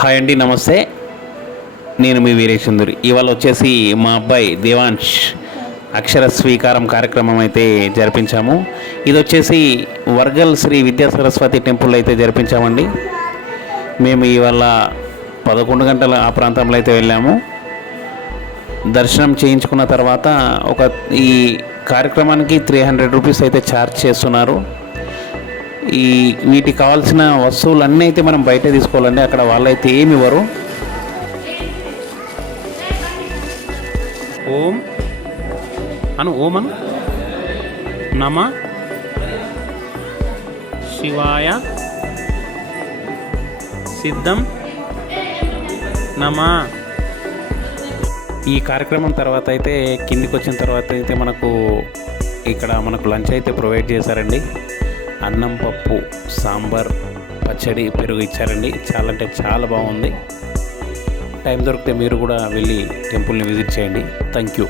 Hi అండి, నమస్తే. నేను మీ వీరేశుందరి. ఇవాళ వచ్చేసి మా అబ్బాయి దేవాంష్ అక్షర స్వీకారం కార్యక్రమం అయితే జరిపించాము. ఇది వచ్చేసి వర్గల్ శ్రీ విద్యా సరస్వతి టెంపుల్ అయితే జరిపించామండి. మేము ఇవాళ 11 గంటల ఆ ప్రాంతంలో అయితే వెళ్ళాము. దర్శనం చేయించుకున్న తర్వాత ఈ కార్యక్రమానికి 300 రూపీస్ అయితే ఛార్జ్ చేస్తున్నారు. వీటికి కావాల్సిన వస్తువులన్నీ అయితే మనం బయట తీసుకోవాలండి. అక్కడ వాళ్ళైతే ఏమి ఇవ్వరు. ఓం అను నమ శివాయ సిద్ధం నమ. ఈ కార్యక్రమం తర్వాత అయితే కిందికి వచ్చిన తర్వాత అయితే మనకు లంచ్ అయితే ప్రొవైడ్ చేశారండి. అన్నం, పప్పు, సాంబార్, పచ్చడి, పెరుగు ఇచ్చారండి. చాలా బాగుంది. టైం దొరికితే మీరు కూడా వెళ్ళి టెంపుల్ని విజిట్ చేయండి. Thank you.